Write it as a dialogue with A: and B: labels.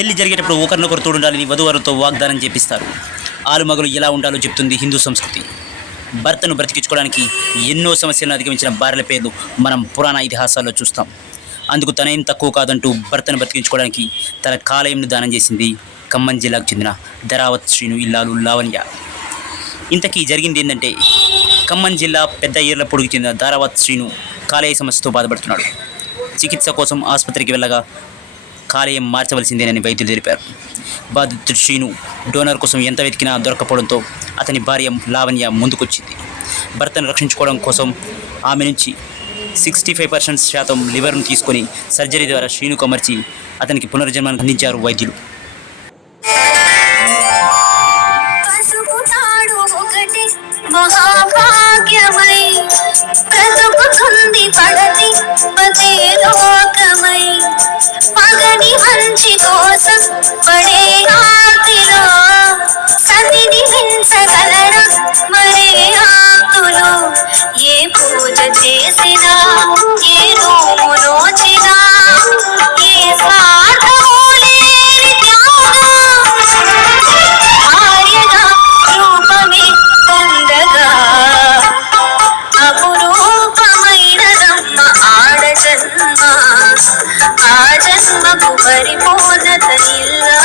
A: పెళ్ళి జరిగేటప్పుడు ఒకరినొకరు తోడుండాలని వధువరుతో వాగ్దానం చేపిస్తారు. ఆలుమగలు ఎలా ఉండాలో చెప్తుంది హిందూ సంస్కృతి. భర్తను బ్రతికించుకోవడానికి ఎన్నో సమస్యలను అధిగమించిన భార్యల పేర్లు మనం పురాణ ఇతిహాసాల్లో చూస్తాం. అందుకు తనేం తక్కువ కాదంటూ భర్తను బ్రతికించుకోవడానికి తన కాలేయంను దానం చేసింది ఖమ్మం జిల్లాకు చెందిన ధరావత్ శ్రీను ఇల్లాలు లావణ్య. ఇంతకీ జరిగింది ఏంటంటే ఖమ్మం జిల్లా పెద్ద ఏర్ల పొడుగు చెందిన ధారావత్ శ్రీను కాలేయ సమస్యతో బాధపడుతున్నాడు. చికిత్స కోసం ఆసుపత్రికి వెళ్ళగా కాలేయం మార్చవలసిందేనని వైద్యులు తెలిపారు. బాధితుడు శ్రీను డోనర్ కోసం ఎంత వెతికినా దొరకపోవడంతో అతని భార్య లావణ్య ముందుకొచ్చింది. భర్తను రక్షించుకోవడం కోసం ఆమె నుంచి సిక్స్టీ ఫైవ్ పర్సెంట్ శాతం లివర్ను తీసుకొని సర్జరీ ద్వారా శ్రీనుకు అమర్చి అతనికి పునర్జన్మను అందించారు వైద్యులు.
B: పసుపు కోసం పడే ఆకిలో సతిని హింసగలరా మరే ఆకులు? ఏ పూజ చేసినా జన్మకు పరిపూర్ణత ఇల్లా